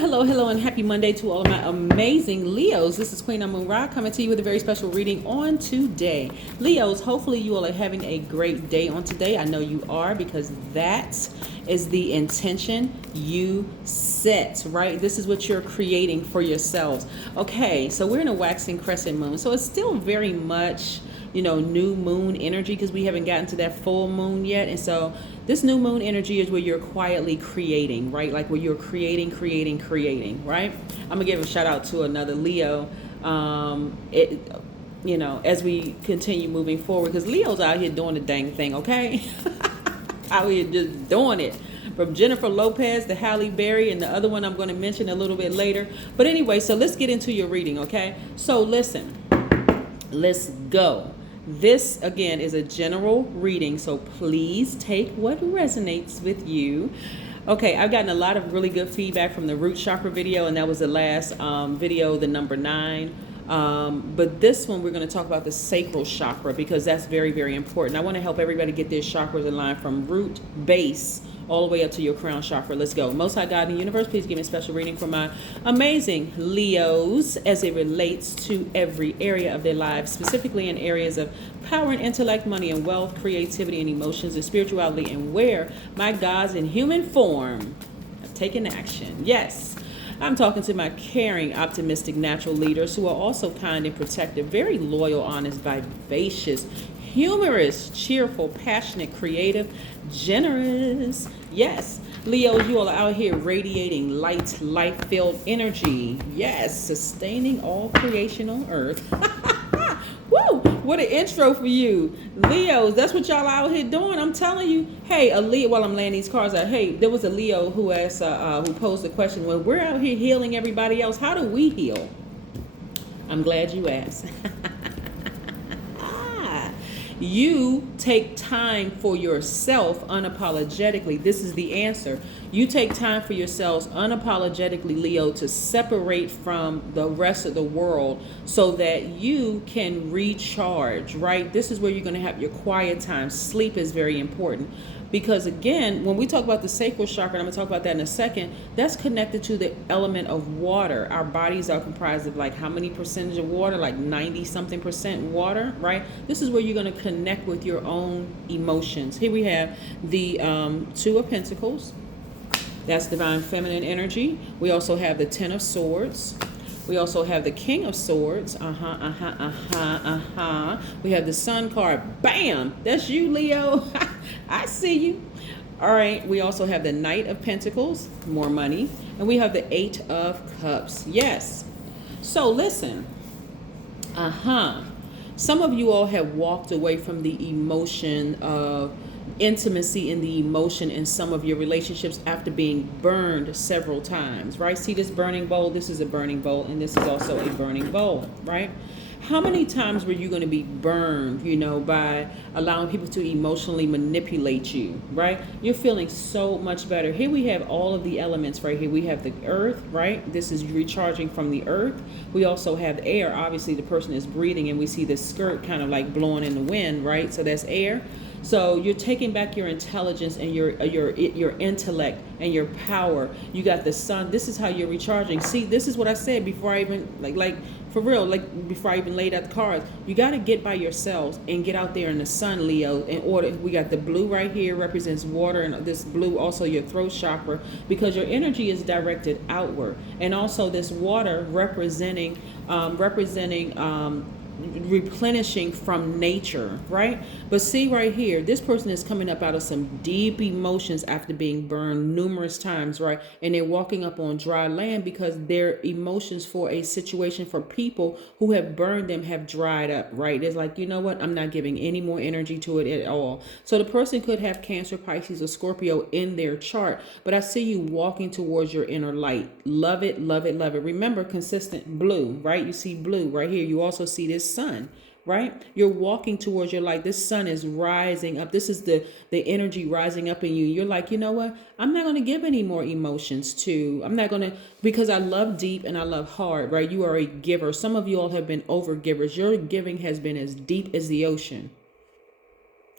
Hello, and happy Monday to all of my amazing Leos. This is Queen Amun Ra coming to you with a very special reading on today. Leos, hopefully you all are having a great day on today. I know you are, because that is the intention you set, right? This is what you're creating for yourselves. Okay, so we're in a waxing crescent moon, so it's still very much, new moon energy, because we haven't gotten to that full moon yet. And so this new moon energy is where you're quietly creating, right? Like where you're creating, right? I'm gonna give a shout out to another Leo. As we continue moving forward, because Leo's out here doing the dang thing, okay? Out here just doing it. From Jennifer Lopez to Halle Berry, and the other one I'm going to mention a little bit later. But anyway, so let's get into your reading, okay? So listen, let's go. This, again, is a general reading, so please take what resonates with you. Okay, I've gotten a lot of really good feedback from the root chakra video, and that was the last video, the number 9. But this one, we're going to talk about the sacral chakra, because that's very, very important. I want to help everybody get their chakras in line from root, base, all the way up to your crown chakra. Let's go. Most High God in the universe, please give me a special reading for my amazing Leos as it relates to every area of their lives, specifically in areas of power and intellect, money and wealth, creativity and emotions and spirituality, and where my gods in human form have taken action. Yes. I'm talking to my caring, optimistic, natural leaders who are also kind and protective, very loyal, honest, vivacious, humorous, cheerful, passionate, creative, generous. Yes, Leos, you all are out here radiating light, life-filled energy. Yes, sustaining all creation on earth. Woo! What an intro for you. Leos, that's what y'all out here doing. I'm telling you. Hey, a Leo, while I'm laying these cards out, hey, there was a Leo who asked, who posed the question, well, we're out here healing everybody else. How do we heal? I'm glad you asked. You take time for yourself unapologetically. This is the answer. You take time for yourselves unapologetically, Leo, to separate from the rest of the world so that you can recharge, right? This is where you're going to have your quiet time. Sleep is very important. Because again, when we talk about the sacral chakra, and I'm going to talk about that in a second, that's connected to the element of water. Our bodies are comprised of like how many percentage of water? Like 90-something% water, right? This is where you're going to connect with your own emotions. Here we have the 2 of Pentacles. That's divine feminine energy. We also have the 10 of Swords. We also have the King of Swords. We have the Sun card. Bam! That's you, Leo. I see you. All right. We also have the Knight of Pentacles, more money. And we have the 8 of Cups. Yes. So listen. Some of you all have walked away from the emotion of intimacy and the emotion in some of your relationships after being burned several times, right? See this burning bowl? This is a burning bowl, and this is also a burning bowl, right? How many times were you going to be burned, by allowing people to emotionally manipulate you, right? You're feeling so much better. Here we have all of the elements right here. We have the earth, right? This is recharging from the earth. We also have air. Obviously, the person is breathing, and we see the skirt kind of like blowing in the wind, right? So that's air. So you're taking back your intelligence and your intellect and your power. You got the sun. This is how you're recharging. See, this is what I said before I even like for real, like before I even laid out the cards. You got to get by yourselves and get out there in the sun, Leo. In order, we got the blue right here represents water, and this blue also your throat chakra, because your energy is directed outward, and also this water representing replenishing from nature, right? But see right here, this person is coming up out of some deep emotions after being burned numerous times, right? And they're walking up on dry land because their emotions for a situation, for people who have burned them, have dried up, right? It's like, you know what? I'm not giving any more energy to it at all. So the person could have Cancer, Pisces, or Scorpio in their chart, but I see you walking towards your inner light. Love it, love it, love it. Remember, consistent blue, right? You see blue right here. You also see this sun, right? You're walking towards your light. This sun is rising up. This is the energy rising up in you. You're like, you know what? I'm not going to give any more emotions to, I'm not going to, because I love deep and I love hard, right? You are a giver. Some of you all have been over givers. Your giving has been as deep as the ocean,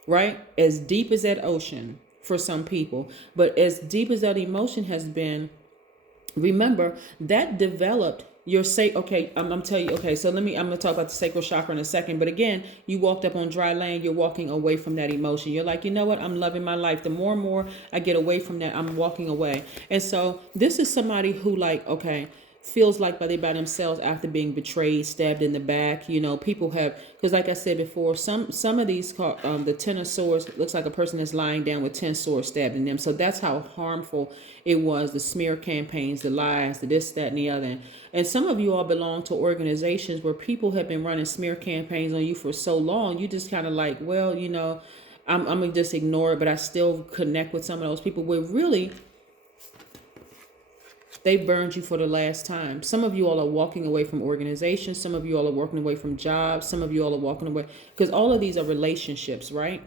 right? As deep as that ocean for some people, but as deep as that emotion has been, Remember that developed your say. Okay, I'm telling you. Okay, so I'm gonna talk about the sacral chakra in a second. But again, you walked up on dry land. You're walking away from that emotion. You're like, you know what? I'm loving my life. The more and more I get away from that, I'm walking away. And so this is somebody who, like, okay, feels like they by themselves after being betrayed, stabbed in the back. You know, people have, because like I said before, some of these the 10 of swords looks like a person that's lying down with 10 swords stabbed in them. So that's how harmful it was. The smear campaigns, the lies, the this, that, and the other. And some of you all belong to organizations where people have been running smear campaigns on you for so long. You just kind of like, well, you know, I'm gonna just ignore it, but I still connect with some of those people where really they burned you for the last time. Some of you all are walking away from organizations. Some of you all are walking away from jobs. Some of you all are walking away because all of these are relationships, right?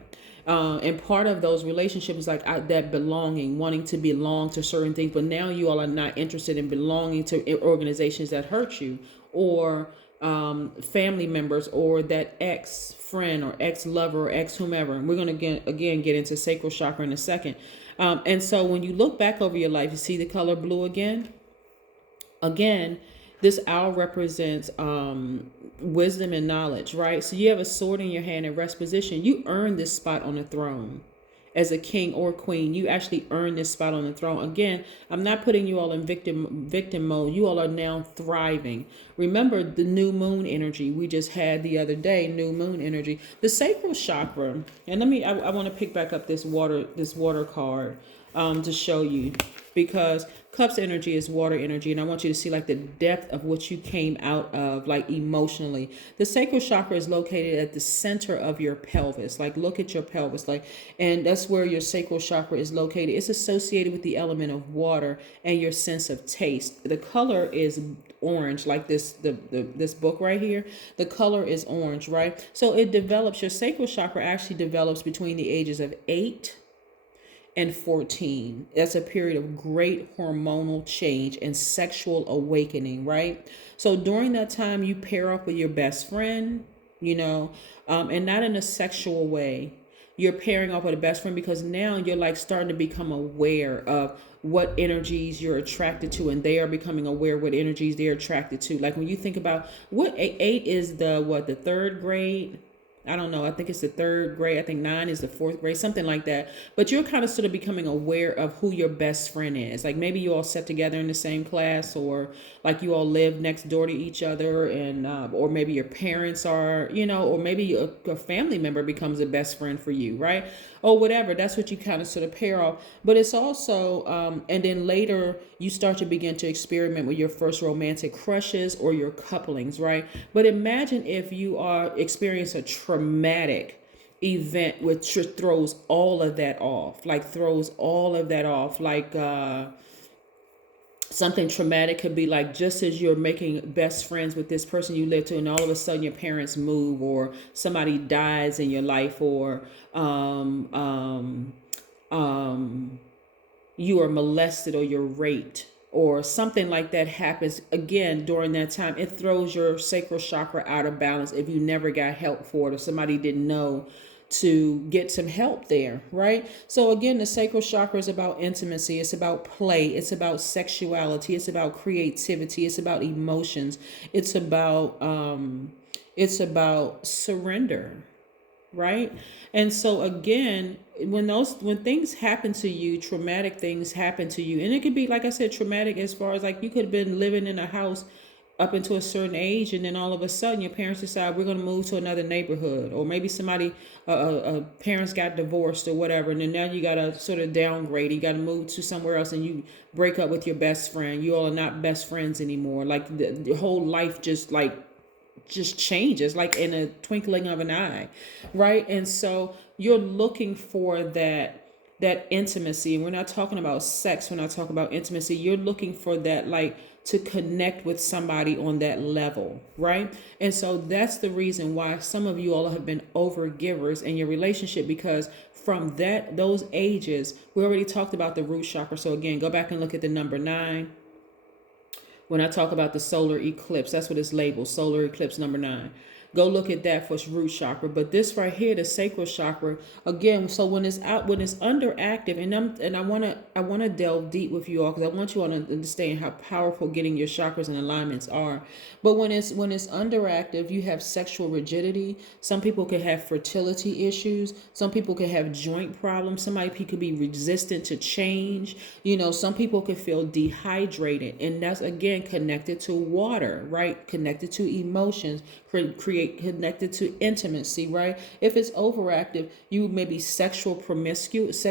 And part of those relationships is like that belonging, wanting to belong to certain things. But now you all are not interested in belonging to organizations that hurt you, or family members, or that ex friend or ex lover or ex whomever. And we're going to again get into sacral chakra in a second. And so when you look back over your life, you see the color blue again. Again, this owl represents wisdom and knowledge, right? So you have a sword in your hand in rest position. You earn this spot on the throne. As a king or queen, you actually earn this spot on the throne. Again, I'm not putting you all in victim mode. You all are now thriving. Remember the new moon energy we just had the other day, new moon energy. The sacral chakra, and I want to pick back up this water card to show you, because cups energy is water energy, and I want you to see like the depth of what you came out of, like emotionally. The sacral chakra is located at the center of your pelvis. Like, look at your pelvis, like, and that's where your sacral chakra is located. It's associated with the element of water and your sense of taste. The color is orange, like this book right here. The color is orange, right? So it develops, your sacral chakra actually develops between the ages of 8 and 14. That's a period of great hormonal change and sexual awakening, right? So during that time, you pair up with your best friend, you know, and not in a sexual way. You're pairing up with a best friend because now you're like starting to become aware of what energies you're attracted to, and they are becoming aware what energies they're attracted to. Like when you think about what 8 is, the third grade. I don't know. I think it's the third grade. I think 9 is the fourth grade, something like that. But you're kind of sort of becoming aware of who your best friend is. Like maybe you all sat together in the same class, or like you all live next door to each other, and or maybe your parents are, you know, or maybe a family member becomes a best friend for you, right? Or whatever. That's what you kind of sort of pair off. But it's also, and then later you start to begin to experiment with your first romantic crushes or your couplings, right? But imagine if you are experience a traumatic event which throws all of that off, something traumatic could be like just as you're making best friends with this person you live to, and all of a sudden your parents move, or somebody dies in your life, or you are molested or you're raped, or something like that happens again during that time. It throws your sacral chakra out of balance if you never got help for it, or somebody didn't know to get some help there, right? So again, the sacral chakra is about intimacy. It's about play. It's about sexuality. It's about creativity. It's about emotions. It's about surrender, right? And so again, when things happen to you, traumatic things happen to you, and it could be, like I said, traumatic as far as like you could have been living in a house up until a certain age, and then all of a sudden your parents decide we're going to move to another neighborhood, or maybe somebody parents got divorced or whatever, and then now you got to sort of downgrade. You got to move to somewhere else, and you break up with your best friend. You all are not best friends anymore. Like the whole life just changes like in a twinkling of an eye, right? And so you're looking for that intimacy, and we're not talking about sex, we're not talking about intimacy. You're looking for that, like, to connect with somebody on that level, right? And so that's the reason why some of you all have been over givers in your relationship, because from those ages, we already talked about the root chakra. So again, go back and look at the number 9. When I talk about the solar eclipse, that's what it's labeled, solar eclipse number 9. Go look at that for root chakra. But this right here, the sacral chakra, again, so when it's underactive, and I wanna delve deep with you all, because I want you all to understand how powerful getting your chakras and alignments are. But when it's underactive, you have sexual rigidity. Some people could have fertility issues. Some people could have joint problems. Somebody could be resistant to change. Some people could feel dehydrated, and that's again connected to water, right? Connected to emotions, connected to intimacy, right? If it's overactive, you may be sexually promiscuous.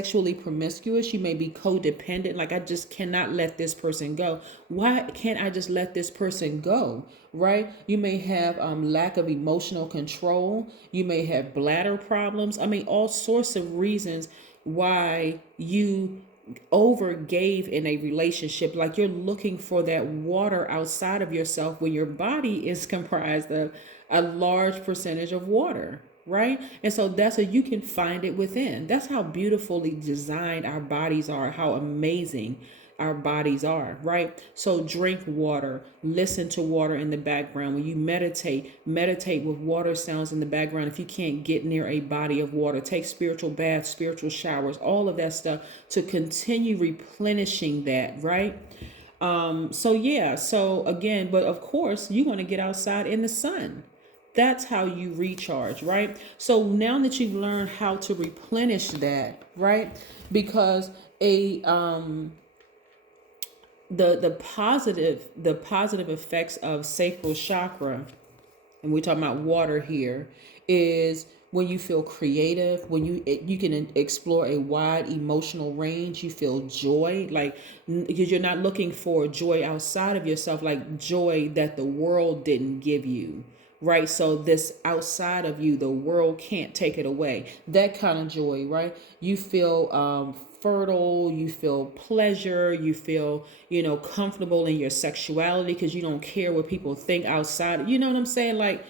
You may be codependent. Like, I just cannot let this person go. Why can't I just let this person go? Right? You may have lack of emotional control. You may have bladder problems. I mean, all sorts of reasons why you overgave in a relationship. Like, you're looking for that water outside of yourself when your body is comprised of a large percentage of water, right? And so that's how you can find it within. That's how beautifully designed our bodies are, how amazing our bodies are, right? So drink water, listen to water in the background. When you meditate with water sounds in the background. If you can't get near a body of water, take spiritual baths, spiritual showers, all of that stuff to continue replenishing that, right? So again, but of course you want to get outside in the sun. That's how you recharge, right? So now that you've learned how to replenish that, right? Because the positive effects of sacral chakra, and we're talking about water here, is when you feel creative, when you can explore a wide emotional range. You feel joy, like, because you're not looking for joy outside of yourself, like joy that the world didn't give you, right? So this outside of you, the world can't take it away. That kind of joy, right? You feel fertile, you feel pleasure, you feel, comfortable in your sexuality because you don't care what people think outside. You know what I'm saying? Like,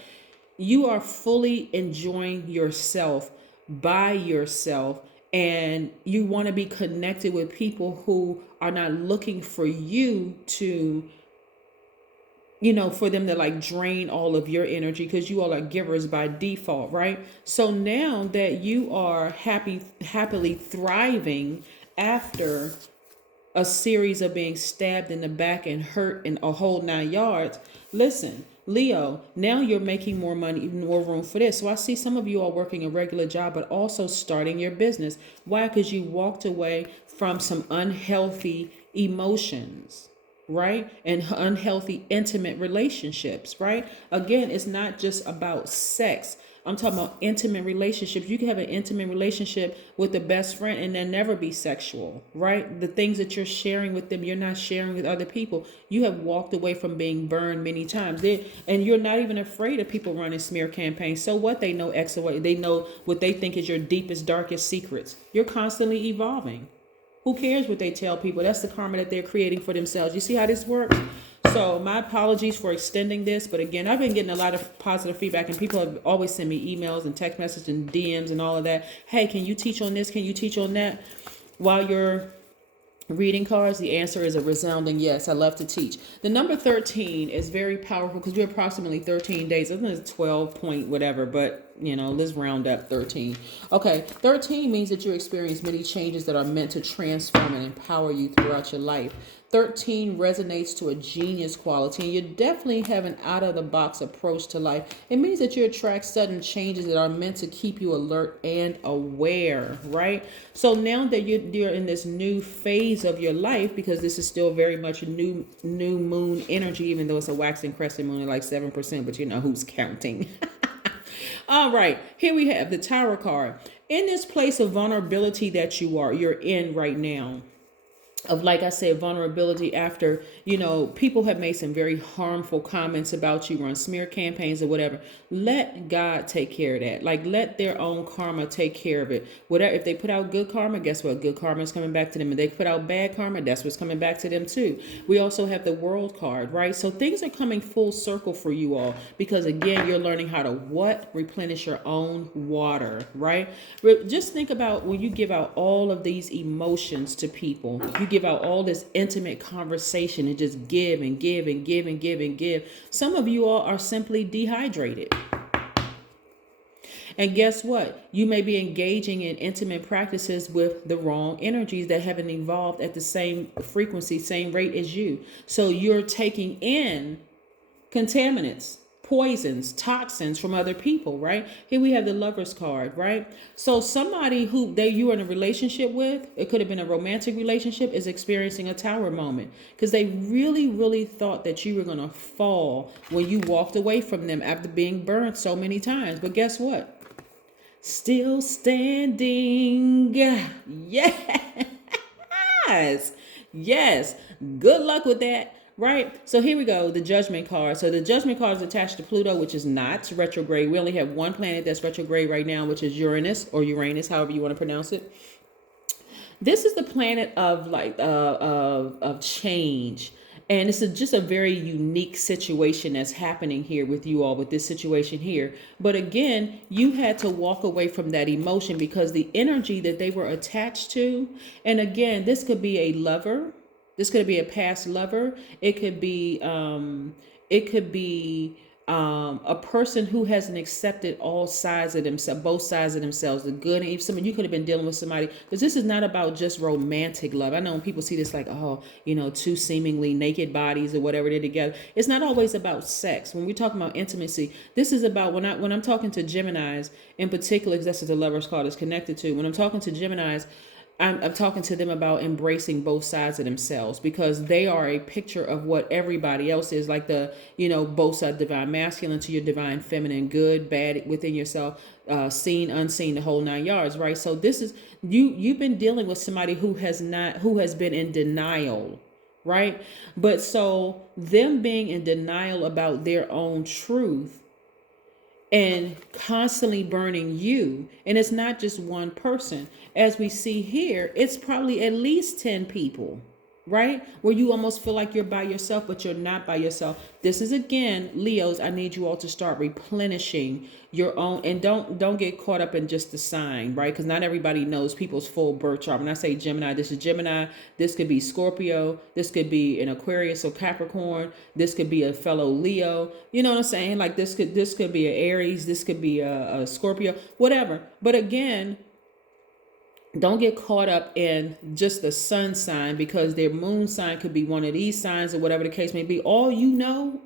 you are fully enjoying yourself by yourself, and you want to be connected with people who are not looking for you to, for them to like drain all of your energy, because you all are givers by default, right? So now that you are happily thriving after a series of being stabbed in the back and hurt in a whole 9 yards, listen, Leo, now you're making more money, more room for this. So I see some of you are working a regular job, but also starting your business. Why? Because you walked away from some unhealthy emotions, right? And unhealthy intimate relationships, right? Again, it's not just about sex. I'm talking about intimate relationships. You can have an intimate relationship with a best friend and then never be sexual, right? The things that you're sharing with them, you're not sharing with other people. You have walked away from being burned many times. And you're not even afraid of people running smear campaigns. So what? They know X or Y. They know what they think is your deepest, darkest secrets. You're constantly evolving. Who cares what they tell people? That's the karma that they're creating for themselves. You see how this works? So my apologies for extending this, but again, I've been getting a lot of positive feedback, and people have always sent me emails and text messages and DMs and all of that. Hey, can you teach on this? Can you teach on that? While you're reading cards, the answer is a resounding yes. I love to teach. The number 13 is very powerful because we're approximately 13 days. I think it's 12 point whatever, but let's round up 13. Okay, 13 means that you experience many changes that are meant to transform and empower you throughout your life. 13 resonates to a genius quality, and you definitely have an out-of-the-box approach to life. It means that you attract sudden changes that are meant to keep you alert and aware, right? So now that you're in this new phase of your life, because this is still very much a new moon energy, even though it's a waxing crescent moon at like 7%, but who's counting? All right, here we have the Tower card. In this place of vulnerability that you're in right now, of, like I said, vulnerability after, people have made some very harmful comments about you, run smear campaigns or whatever. Let God take care of that. Like, let their own karma take care of it. Whatever, if they put out good karma, guess what? Good karma is coming back to them. If they put out bad karma, that's what's coming back to them too. We also have the World card, right? So things are coming full circle for you all, because again, you're learning how to replenish your own water, right? Just think about when you give out all of these emotions to people, you give out all this intimate conversation and just give and give and give and give and give. Some of you all are simply dehydrated. And guess what? You may be engaging in intimate practices with the wrong energies that haven't evolved at the same frequency, same rate as you. So you're taking in contaminants, poisons, toxins from other people, right? Here we have the Lover's card, right? So somebody who you are in a relationship with, it could have been a romantic relationship, is experiencing a tower moment because they really, really thought that you were going to fall when you walked away from them after being burned so many times. But guess what? Still standing. Yes. Yes. Good luck with that. Right? So here we go, the Judgment card. So the Judgment card is attached to Pluto, which is not retrograde. We only have one planet that's retrograde right now, which is Uranus, or Uranus, however you want to pronounce it. This is the planet of of change. And it's just a very unique situation that's happening here with you all, with this situation here. But again, you had to walk away from that emotion because the energy that they were attached to, and again, this could be a lover. This could be a past lover. It could be a person who hasn't accepted all sides of themselves, both sides of themselves, the good and evil. You could have been dealing with somebody, because this is not about just romantic love. I know when people see this like, oh, two seemingly naked bodies or whatever they're together. It's not always about sex. When we're talking about intimacy, this is about when I'm talking to Geminis in particular, because that's what the Lover's card is connected to. When I'm talking to Geminis, I'm talking to them about embracing both sides of themselves, because they are a picture of what everybody else is, like both sides, divine masculine to your divine feminine, good, bad within yourself, seen, unseen, the whole 9 yards, right? So this is, you've been dealing with somebody who has been in denial, right? But so them being in denial about their own truth and constantly burning you. And it's not just one person. As we see here, it's probably at least 10 people, right? Where you almost feel like you're by yourself, but you're not by yourself. This is, again, Leos, I need you all to start replenishing your own, and don't get caught up in just the sign, right? Because not everybody knows people's full birth chart. When I say Gemini, this is Gemini. This could be Scorpio. This could be an Aquarius or Capricorn. This could be a fellow Leo. You know what I'm saying? Like this could be an Aries. This could be a Scorpio, whatever. But again, don't get caught up in just the sun sign, because their moon sign could be one of these signs or whatever the case may be. All you know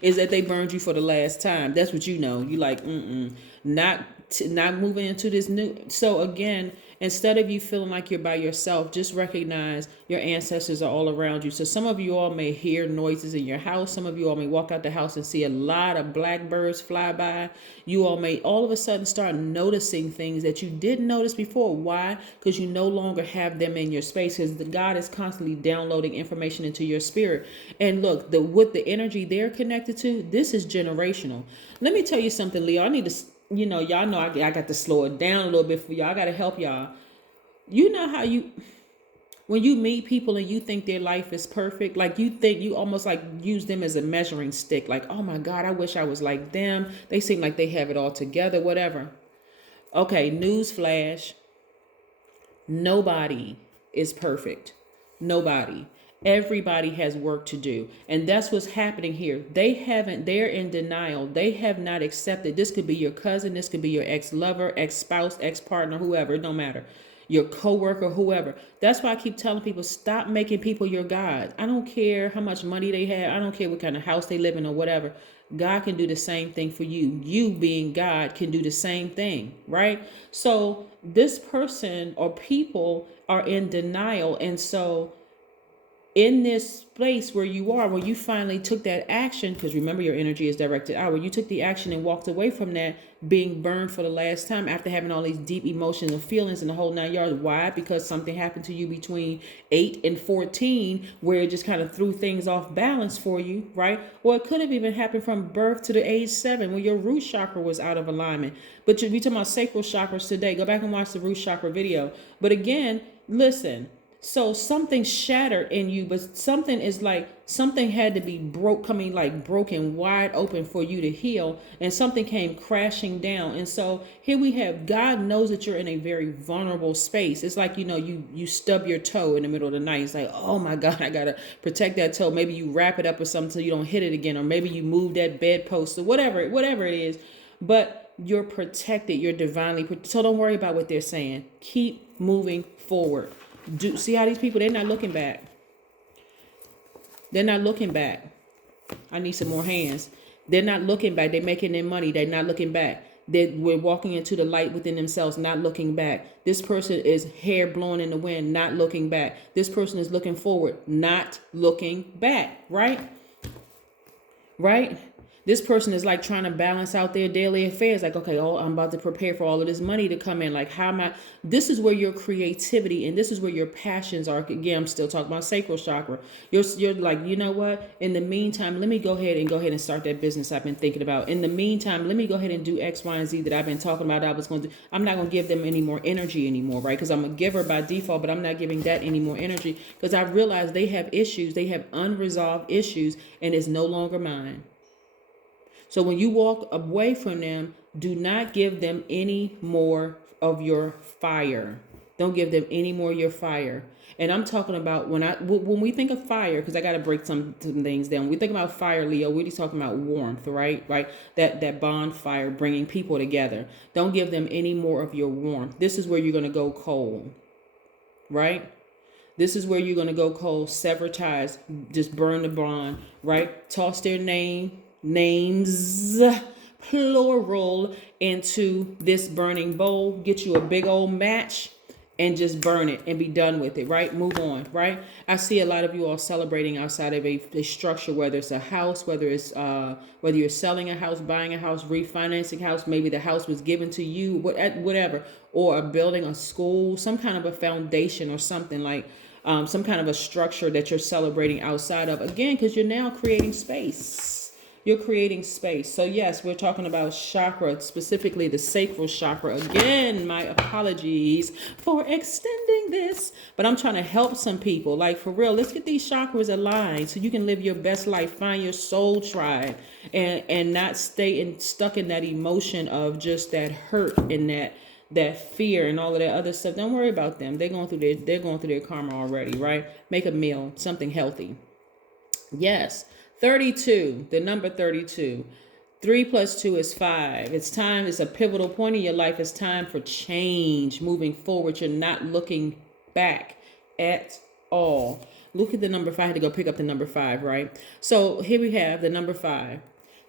is that they burned you for the last time. That's what you know. You like, not moving into this new. So again, instead of you feeling like you're by yourself, just recognize your ancestors are all around you. So some of you all may hear noises in your house. Some of you all may walk out the house and see a lot of blackbirds fly by. You all may all of a sudden start noticing things that you didn't notice before. Why? Because you no longer have them in your space, because the God is constantly downloading information into your spirit. And look, with the energy they're connected to, this is generational. Let me tell you something, Leo. I need to, y'all know I got to slow it down a little bit for y'all. I got to help y'all. You know how when you meet people and you think their life is perfect, like you almost like use them as a measuring stick. Like, oh my God, I wish I was like them. They seem like they have it all together, whatever. Okay, news flash. Nobody is perfect. Nobody. Everybody has work to do. And that's what's happening here. They're in denial. They have not accepted. This could be your cousin. This could be your ex-lover, ex-spouse, ex-partner, whoever. It don't matter. Your coworker, whoever. That's why I keep telling people, stop making people your God. I don't care how much money they have. I don't care what kind of house they live in or whatever. God can do the same thing for you. You being God can do the same thing, right? So this person or people are in denial. And so in this place where you are, when you finally took that action, because remember your energy is directed out, when you took the action and walked away from that being burned for the last time after having all these deep emotions and feelings in the whole 9 yards. Why? Because something happened to you between 8 and 14 where it just kind of threw things off balance for you, right? Or it could have even happened from birth to the age 7 when your root chakra was out of alignment. But we talking about sacral chakras today. Go back and watch the root chakra video. But again, listen. So something shattered in you, but something had to be broken wide open for you to heal, and something came crashing down. And so here we have, God knows that you're in a very vulnerable space. It's like, you stub your toe in the middle of the night. It's like, oh my God, I got to protect that toe. Maybe you wrap it up or something so you don't hit it again, or maybe you move that bedpost or whatever it is. But you're protected. You're divinely protected. So don't worry about what they're saying. Keep moving forward. See how these people, they're not looking back. They're not looking back. I need some more hands. They're not looking back. They're making their money. They're not looking back. We're walking into the light within themselves, not looking back. This person is hair blowing in the wind, not looking back. This person is looking forward, not looking back, right? Right? This person is like trying to balance out their daily affairs. Like, okay, I'm about to prepare for all of this money to come in. Like, how am I? This is where your creativity and this is where your passions are. Again, I'm still talking about sacral chakra. You're like, you know what? In the meantime, let me go ahead and start that business I've been thinking about. In the meantime, let me go ahead and do X, Y, and Z that I've been talking about. I was going to do. I'm not going to give them any more energy anymore, right? Because I'm a giver by default, but I'm not giving that any more energy because I realize they have issues. They have unresolved issues, and it's no longer mine. So when you walk away from them, do not give them any more of your fire. Don't give them any more of your fire. And I'm talking about when we think of fire, because I got to break some things down. When we think about fire, Leo, we're just talking about warmth, right? That bonfire bringing people together. Don't give them any more of your warmth. This is where you're going to go cold, right? This is where you're going to go cold, sever ties, just burn the bond, right? Toss their names, plural, into this burning bowl. Get you a big old match and just burn it and be done with it, right? Move on, right? I see a lot of you all celebrating outside of a structure, whether it's a house, whether you're selling a house, buying a house, refinancing a house, maybe the house was given to you, whatever, or a building, a school, some kind of a foundation or something like some kind of a structure that you're celebrating outside of, again, because you're now creating space. You're creating space. So yes, we're talking about chakra, specifically the sacral chakra. Again, my apologies for extending this, but I'm trying to help some people. Like, for real, let's get these chakras aligned so you can live your best life, find your soul tribe, and not stay stuck in that emotion of just that hurt and that fear and all of that other stuff. Don't worry about them. They're going through their karma already, right? Make a meal, something healthy. Yes. 32, the number 32. 3 plus 2 is 5. It's time. It's a pivotal point in your life. It's time for change. Moving forward. You're not looking back at all. Look at the number 5. I had to go pick up the number 5, right? So here we have the number 5.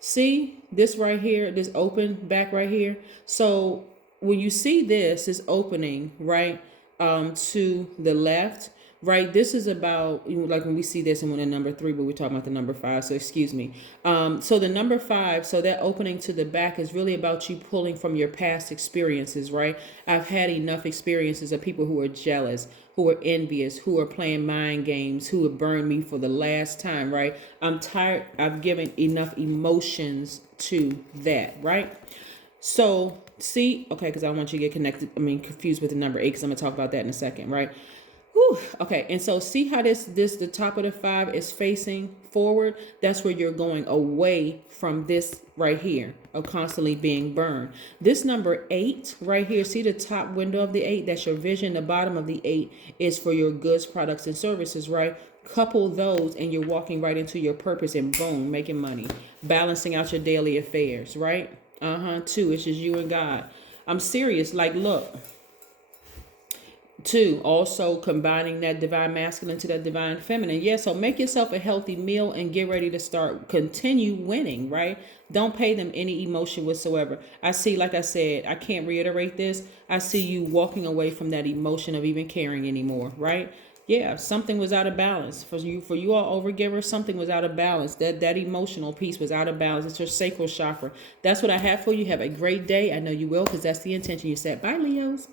See this right here, this open back right here. So when you see this is opening, right, to the left, right, this is about, like when we see this and when the number 3, but we're talking about the number 5, so excuse me. So the number 5, so that opening to the back is really about you pulling from your past experiences, right? I've had enough experiences of people who are jealous, who are envious, who are playing mind games, who have burned me for the last time, right? I'm tired. I've given enough emotions to that, right? So see, okay, because I don't want you to get confused with the number 8, because I'm going to talk about that in a second, right? Whew. Okay, and so see how the top of the 5 is facing forward? That's where you're going away from this right here of constantly being burned. This number 8 right here, see the top window of the 8? That's your vision. The bottom of the 8 is for your goods, products, and services, right? Couple those and you're walking right into your purpose and boom, making money, balancing out your daily affairs, right? 2, it's just you and God. I'm serious. Like, look. 2, also combining that divine masculine to that divine feminine. Yeah, so make yourself a healthy meal and get ready to continue winning, right? Don't pay them any emotion whatsoever. I see, like I said, I can't reiterate this. I see you walking away from that emotion of even caring anymore, right? Yeah, something was out of balance. For you all overgivers, something was out of balance. That emotional piece was out of balance. It's your sacral chakra. That's what I have for you. Have a great day. I know you will, because that's the intention you set. Bye, Leos.